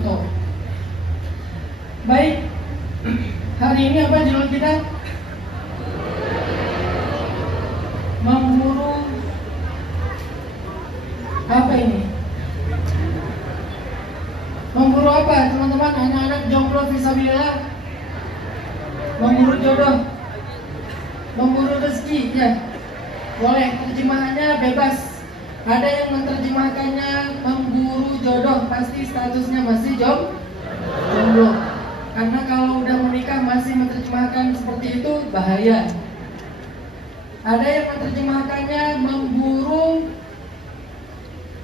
foto. Baik, hari ini apa judul kita? Memburu apa ini? Memburu apa teman-teman, anak-anak jomblo fisabilillah? Memburu jodoh, memburu rezeki, ya boleh, terjemahannya bebas. Ada yang menerjemahkannya memburu jodoh, pasti statusnya masih jomblo. Karena kalau udah menikah masih menerjemahkan seperti itu, bahaya. Ada yang menerjemahkannya memburu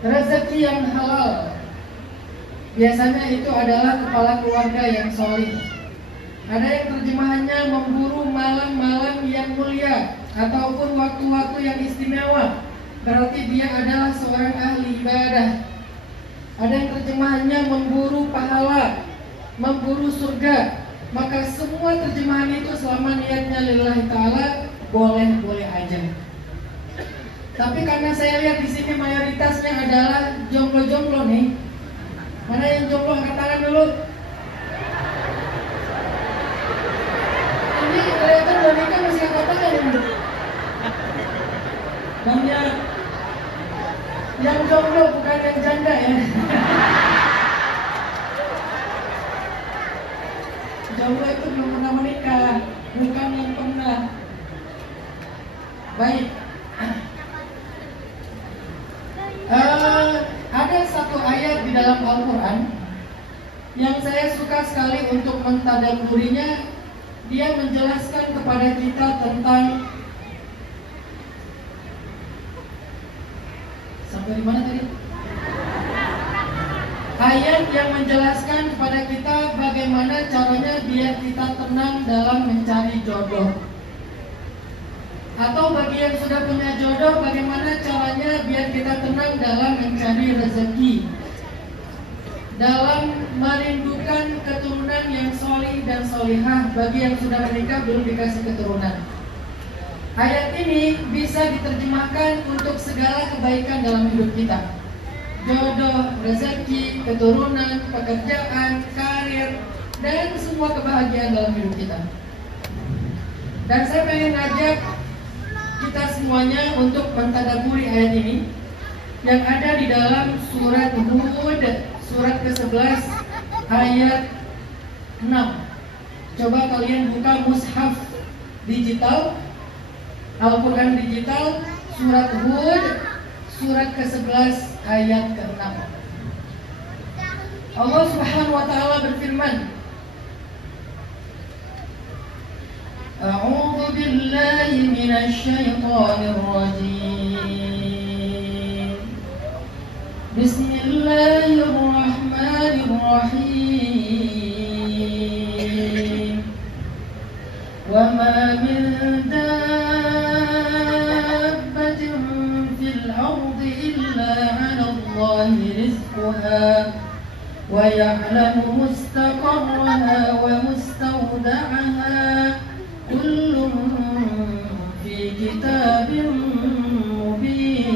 rezeki yang halal. Biasanya itu adalah kepala keluarga yang solih. Ada yang terjemahannya memburu malam-malam yang mulia ataupun waktu-waktu yang istimewa. Berarti dia adalah seorang ahli ibadah. Ada yang terjemahannya memburu pahala, memburu surga. Maka semua terjemahan itu selama niatnya lillahi ta'ala boleh-boleh aja. Tapi karena saya lihat di sini mayoritasnya adalah jomblo-jomblo nih. Mana yang jomblo, angkat tangan dulu. Ini kelihatan boneka masih angkat tangan ya. Banyak yang jomblo, bukan yang janda ya. Jomblo itu belum pernah menikah, bukan yang pernah. Baik. Ada satu ayat di dalam Al-Quran yang saya suka sekali untuk mentadabburinya. Dia menjelaskan kepada kita tentang, sampai di mana tadi? Ayat yang menjelaskan kepada kita bagaimana caranya biar kita tenang dalam mencari jodoh. Atau bagi yang sudah punya jodoh, bagaimana caranya biar kita tenang dalam mencari rezeki, dalam merindukan keturunan yang solih dan solihah. Bagi yang sudah menikah belum dikasih keturunan, ayat ini bisa diterjemahkan untuk segala kebaikan dalam hidup kita. Jodoh, rezeki, keturunan, pekerjaan, karir, dan semua kebahagiaan dalam hidup kita. Dan saya pengen ngajak kita semuanya untuk mentadabburi ayat ini yang ada di dalam surat Hud, surat ke-11 ayat 6. Coba kalian buka mushaf digital, Al-Quran digital, surat Hud, surat ke-11 ayat ke-6. Allah Subhanahu wa ta'ala berfirman, A'udzu billahi minasy syaithanir rajim. Bismillahirrahmanirrahim. Wa ma min dabbatin fil ardi illa 'ala Allahi rizquha wa ya'lamu mustaqarraha wa mustawda'aha. Kullum fi kitabim mubin.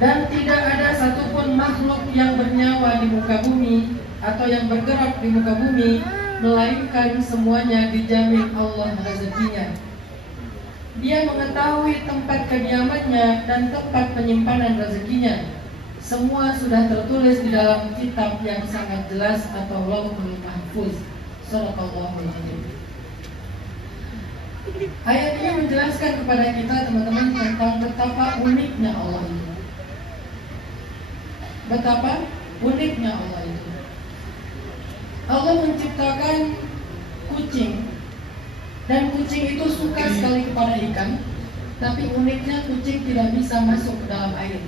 Dan tidak ada satupun makhluk yang bernyawa di muka bumi atau yang bergerak di muka bumi melainkan semuanya dijamin Allah rezekinya. Dia mengetahui tempat kediamannya dan tempat penyimpanan rezekinya. Semua sudah tertulis di dalam kitab yang sangat jelas atau Lauhul Mahfuz. Shadaqallahul Adzim. Ayat ini menjelaskan kepada kita teman-teman tentang betapa uniknya Allah itu. Betapa uniknya Allah itu. Allah menciptakan kucing, dan kucing itu suka sekali kepada ikan. Tapi uniknya kucing tidak bisa masuk ke dalam air.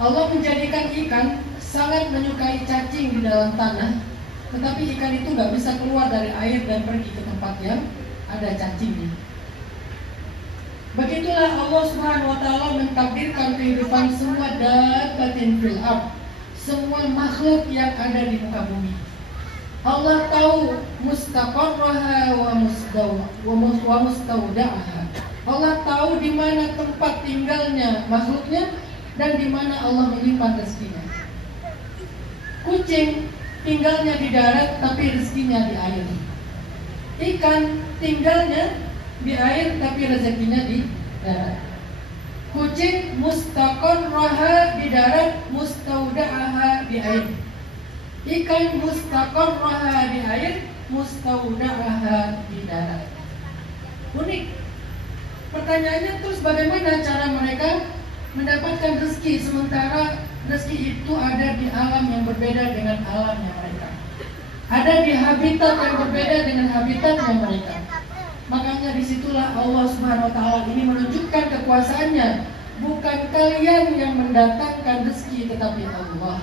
Allah menjadikan ikan sangat menyukai cacing di dalam tanah, tetapi ikan itu nggak bisa keluar dari air dan pergi ke tempat yang ada cacingnya. Begitulah Allah Subhanahu wa ta'ala mentakdirkan kehidupan semua dabbatin fil ard, semua makhluk yang ada di muka bumi. Allah tahu mustaqarraha wa mustawda'aha. Allah tahu di mana tempat tinggalnya makhluknya dan di mana Allah menyimpan rezekinya. Kucing tinggalnya di darat tapi rezekinya di air. Ikan tinggalnya di air tapi rezekinya di darat. Kucing mustaqarraha di darat, mustauda'aha di air. Ikan mustaqarraha di air, mustauda'aha di darat. Unik. Pertanyaannya terus bagaimana cara mereka mendapatkan rezeki sementara rezeki itu ada di alam yang berbeda dengan alamnya mereka. Ada di habitat yang berbeda dengan habitatnya mereka. Makanya disitulah Allah Subhanahu Wa Taala ini menunjukkan kekuasaannya. Bukan kalian yang mendatangkan rezeki, tetapi Allah.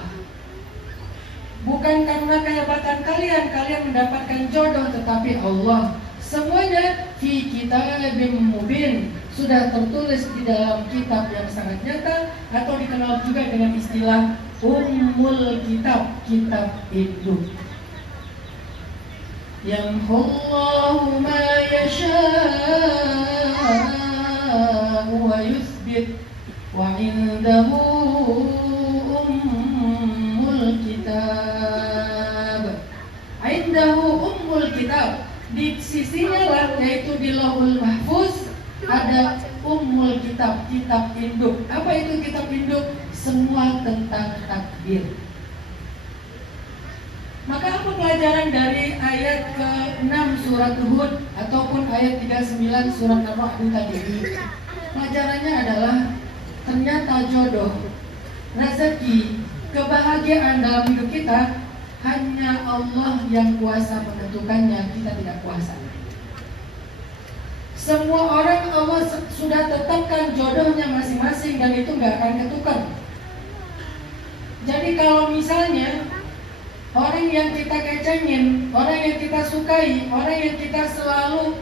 Bukan karena kehebatan kalian mendapatkan jodoh, tetapi Allah. Semuanya fi kitabim mubin, sudah tertulis di dalam kitab yang sangat nyata, atau dikenal juga dengan istilah Ummul Kitab, kitab hidup. Yamhullahu ma yasha'u wa yuthbit wa indahu Ummul Kitab. Indahu Ummul Kitab, di sisinya lah, yaitu di Lauhul Mahfuz ada Ummul Kitab, kitab induk. Apa itu kitab induk? Semua tentang takdir. Maka apa pelajaran dari ayat ke-6 surat Hud ataupun ayat 39 surat Ar-Ra'd tadi? Pelajarannya adalah ternyata jodoh, rezeki, kebahagiaan dalam hidup kita hanya Allah yang kuasa menentukannya, kita tidak kuasa. Semua orang Allah sudah tetapkan jodohnya masing-masing dan itu nggak akan ketukar. Jadi kalau misalnya orang yang kita kecengin, orang yang kita sukai, orang yang kita selalu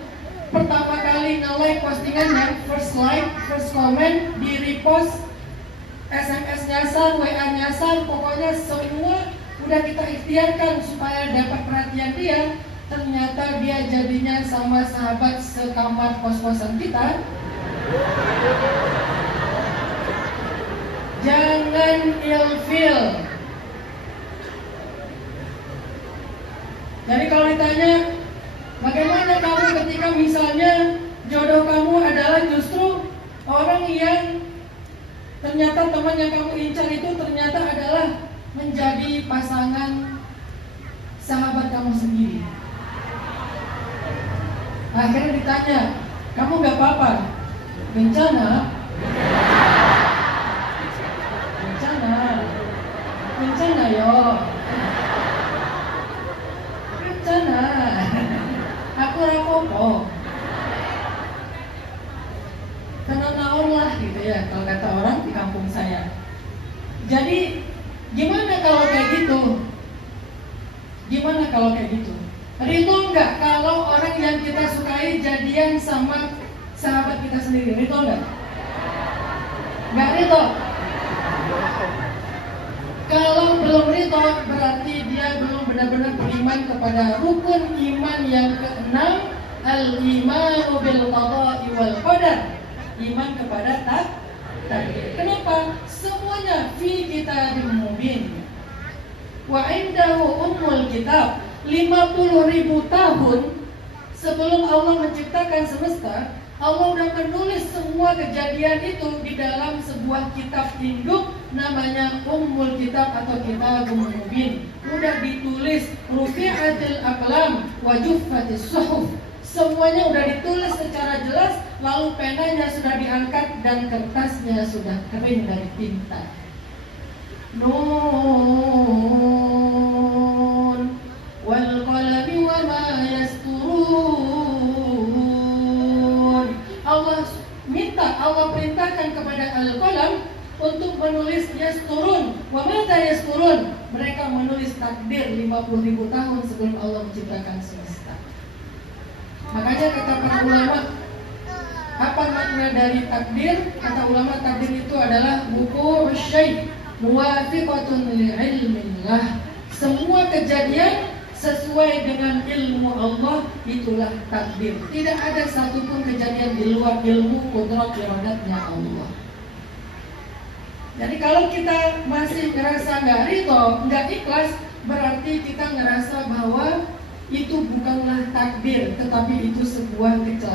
pertama kali nge-like postingannya, first like, first comment, di repost, SMS nyasar, WA nyasar, pokoknya semua udah kita ikhtiarkan supaya dapat perhatian dia. Ternyata dia jadinya sama sahabat sekamar kos-kosan kita. Jangan ilfil. Jadi kalau ditanya bagaimana kamu ketika misalnya jodoh kamu adalah justru orang yang ternyata teman yang kamu incar itu ternyata adalah menjadi pasangan sahabat kamu sendiri. Akhirnya ditanya, kamu gak apa-apa? Bencana? Bencana? Bencana yo. Bencana. Aku rapopo. Tenang naon lah gitu ya, kalau kata orang di kampung saya. Jadi gimana kalau kayak gitu? Gimana kalau kayak gitu? Ridho nggak kalau orang yang kita sukai jadian sama sahabat kita sendiri? Ridho nggak? Nggak ridho. Kalau belum ridho berarti dia belum benar-benar beriman kepada rukun iman yang keenam, al-imanu bil qada'i wal qadar. Iman kepada takdir. Kenapa? Semuanya fi kitabim mubin. Wa indahu ummul kitab. 50.000 tahun sebelum Allah menciptakan semesta, Allah sudah menulis semua kejadian itu di dalam sebuah kitab induk namanya Ummul Kitab atau Kitabul Mubin. Udah ditulis, rufi'atil aqlam wa juffatis suhuf. Semuanya udah ditulis secara jelas, lalu penanya sudah diangkat dan kertasnya sudah kering dari tinta. Nun wal qalami wa ma yasturun. Allah perintahkan kepada al-qalam untuk menulis yasturun. Wa ma yasturun? Mereka menulis takdir 50.000 tahun sebelum Allah menciptakan semesta. Makanya kata para ulama, apa makna dari takdir? Kata ulama, takdir itu adalah wuqu'u syai' muwafiqatun li ilmillah. Semua kejadian sesuai dengan ilmu Allah, itulah takdir. Tidak ada satupun kejadian di luar ilmu kudrat iradatnya Allah. Jadi kalau kita masih ngerasa nggak ridho, nggak ikhlas, berarti kita ngerasa bahwa itu bukanlah takdir, tetapi itu sebuah kecelakaan.